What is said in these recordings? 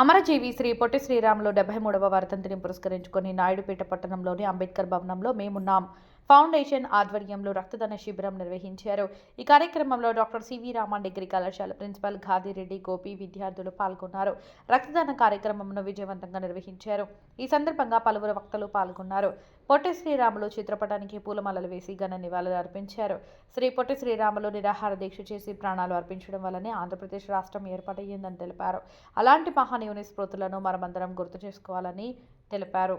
అమరజీవి శ్రీ పొట్టి శ్రీరాములు 73వ వర్ధంతిని పురస్కరించుకొని నాయుడుపేట పట్టణంలోని అంబేద్కర్ భవనంలో మేమున్నాం ఫౌండేషన్ ఆధ్వర్యంలో రక్తదాన శిబిరం నిర్వహించారు. ఈ కార్యక్రమంలో డాక్టర్ సివి రామన్ డిగ్రీ కళాశాల ప్రిన్సిపల్ ఘాదిరెడ్డి గోపి విద్యార్థులు పాల్గొన్నారు. రక్తదాన కార్యక్రమంను విజయవంతంగా నిర్వహించారు. ఈ సందర్భంగా పలువురు వక్తలు పాల్గొన్నారు. పొట్టి శ్రీరాములు చిత్రపటానికి పూలమాలలు వేసి ఘన నివాళులు అర్పించారు. శ్రీ పొట్టి శ్రీరాములు నిరాహార దీక్ష చేసి ప్రాణాలు అర్పించడం వల్లనే ఆంధ్రప్రదేశ్ రాష్ట్రం ఏర్పాటయ్యిందని తెలిపారు. అలాంటి మహనీయుని స్ఫూర్తులను మనమందరం గుర్తు చేసుకోవాలని తెలిపారు.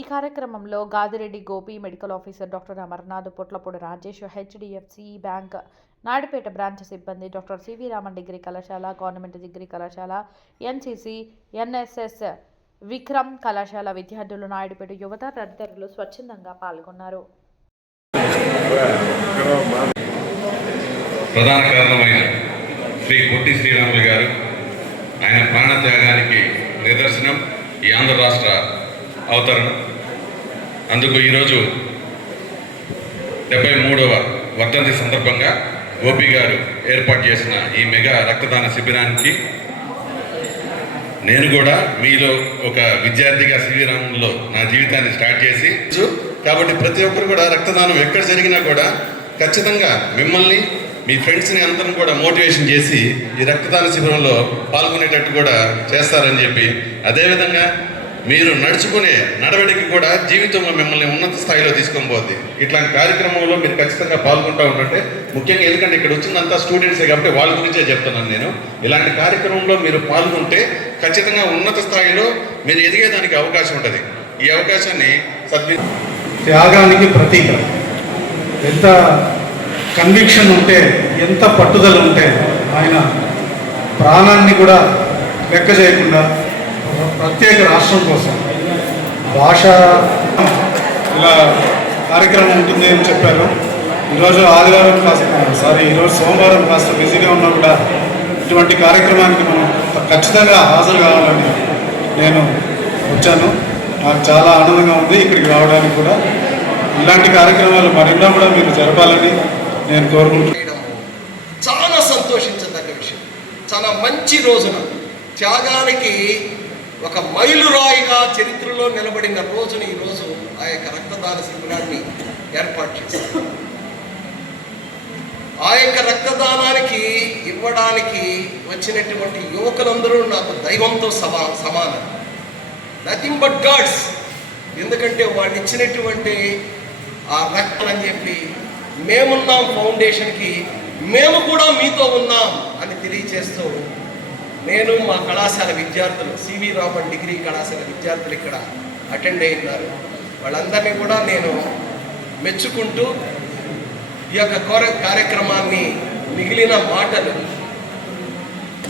ఈ కార్యక్రమంలో Gadireddy Gopi, medical officer doctor Amarnath, Potlapudi Rajesh, HDFC bank Naidupeta branch సిబ్బంది, డాక్టర్ సివి రామన్ డిగ్రీ కళాశాల, గవర్నమెంట్ డిగ్రీ కళాశాల, ఎన్సిసి, ఎన్ఎస్ఎస్, విక్రమ్ కళాశాల విద్యార్థులు, నాయుడుపేట యువత తదితరులు స్వచ్ఛందంగా పాల్గొన్నారు. ప్రధాన కారణమైన శ్రీ పొట్టి శ్రీరాములు గారు ఆయన ప్రాణత్యాగానికి నిదర్శనం ఈ ఆంధ్ర రాష్ట్ర అవతరణం. అందుకు ఈరోజు 73వ వర్ధంతి సందర్భంగా గోపి గారు ఏర్పాటు చేసిన ఈ మెగా రక్తదాన శిబిరానికి నేను కూడా మీలో ఒక విద్యార్థిగా శ్రీరాములో నా జీవితాన్ని స్టార్ట్ చేసి, కాబట్టి ప్రతి ఒక్కరు కూడా రక్తదానం ఎక్కడ జరిగినా కూడా ఖచ్చితంగా మిమ్మల్ని మీ ఫ్రెండ్స్ని అందరం కూడా మోటివేషన్ చేసి ఈ రక్తదాన శిబిరంలో పాల్గొనేటట్టు కూడా చేస్తారని చెప్పి, అదేవిధంగా మీరు నడుచుకునే నడవడికి కూడా జీవితంలో మిమ్మల్ని ఉన్నత స్థాయిలో తీసుకొని పోద్ది. ఇట్లాంటి కార్యక్రమంలో మీరు ఖచ్చితంగా పాల్గొంటూ ఉంటుంటే, ముఖ్యంగా ఎందుకంటే ఇక్కడ వచ్చిందంతా స్టూడెంట్సే కాబట్టి వాళ్ళ గురించే చెప్తున్నాను నేను. ఇలాంటి కార్యక్రమంలో మీరు పాల్గొంటే ఖచ్చితంగా ఉన్నత స్థాయిలో మీరు ఎదిగేదానికి అవకాశం ఉంటుంది. ఈ అవకాశాన్ని త్యాగానికి ప్రతీక. ఎంత కన్విక్షన్ ఉంటే, ఎంత పట్టుదల ఉంటే ఆయన ప్రాణాన్ని కూడా లెక్క చేయకుండా ప్రత్యేక రాష్ట్రం కోసం భాష ఇలా కార్యక్రమం ఉంటుంది అని చెప్పారు. ఈరోజు ఆదివారం ఈరోజు సోమవారం కాస్త బిజీగా ఉన్నా కూడా ఇటువంటి కార్యక్రమానికి మనం ఖచ్చితంగా హాజరు కావాలని నేను వచ్చాను. నాకు చాలా ఆనందంగా ఉంది ఇక్కడికి రావడానికి కూడా. ఇలాంటి కార్యక్రమాలు మరెన్నో కూడా మీరు జరపాలని నేను కోరుకుంటున్నాను. చాలా సంతోషించదగ్గ విషయం. చాలా మంచి రోజున త్యాగానికి ఒక మైలురాయిగా చరిత్రలో నిలబడిన రోజుని ఈరోజు ఆ యొక్క రక్తదాన శిబిరాన్ని ఏర్పాటు చేశారు. ఆ యొక్క రక్తదానానికి ఇవ్వడానికి వచ్చినటువంటి యువకులందరూ నాకు దైవంతో సమానం. Nothing but gods. ఎందుకంటే వాళ్ళు ఇచ్చినటువంటి ఆ రక్తం అని చెప్పి మేమున్నాం ఫౌండేషన్కి, మేము కూడా మీతో ఉన్నాం అని తెలియజేస్తూ, నేను మా కళాశాల విద్యార్థులు, సివి రామన్ డిగ్రీ కళాశాల విద్యార్థులు ఇక్కడ అటెండ్ అయినారు. వాళ్ళందరినీ కూడా నేను మెచ్చుకుంటూ ఈ యొక్క కార్యక్రమాన్ని మిగిలిన మాటలు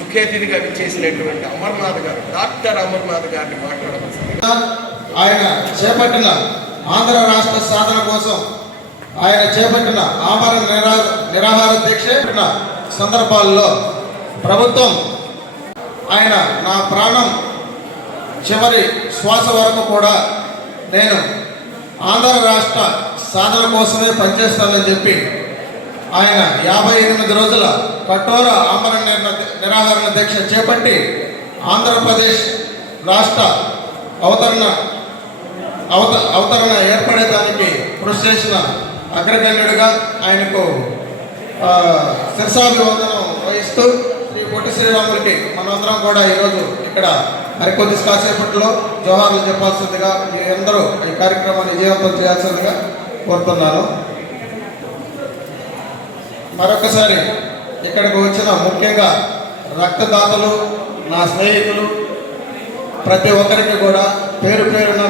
ముఖ్య అతిథిగా విచ్చేసినటువంటి అమర్నాథ్ గారు, డాక్టర్ అమర్నాథ్ గారిని మాట్లాడవలసింది. ఆయన చేపట్టిన ఆంధ్ర రాష్ట్ర సాధన కోసం ఆయన చేపట్టిన ఆమరణ నిరాహార దీక్ష సందర్భాల్లో ప్రభుత్వం ఆయన నా ప్రాణం చివరి శ్వాస వరకు కూడా నేను ఆంధ్ర రాష్ట్ర సాధన కోసమే పనిచేస్తానని చెప్పి ఆయన 58 రోజుల కఠోర ఆమరణ నిరాహరణ దీక్ష చేపట్టి ఆంధ్రప్రదేశ్ రాష్ట్ర అవతరణ ఏర్పడేదానికి కృషి చేసిన అగ్రగణ్యుడిగా ఆయనకు శిరసాభివందనం వహిస్తూ శ్రీ పొట్టి శ్రీరాములకి మనందరం కూడా ఈరోజు ఇక్కడ మరికొద్ది కాసేపట్లో జోహార్లు చెప్పాల్సిందిగా మీరందరూ ఈ కార్యక్రమాన్ని విజయవంతం చేయాల్సిందిగా కోరుతున్నాను. మరొకసారి ఇక్కడికి వచ్చిన ముఖ్యంగా రక్తదాతలు, నా స్నేహితులు, ప్రతి ఒక్కరికి కూడా పేరు పేరున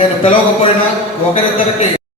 నేను పిలవకపోయినా ఒకరిద్దరికి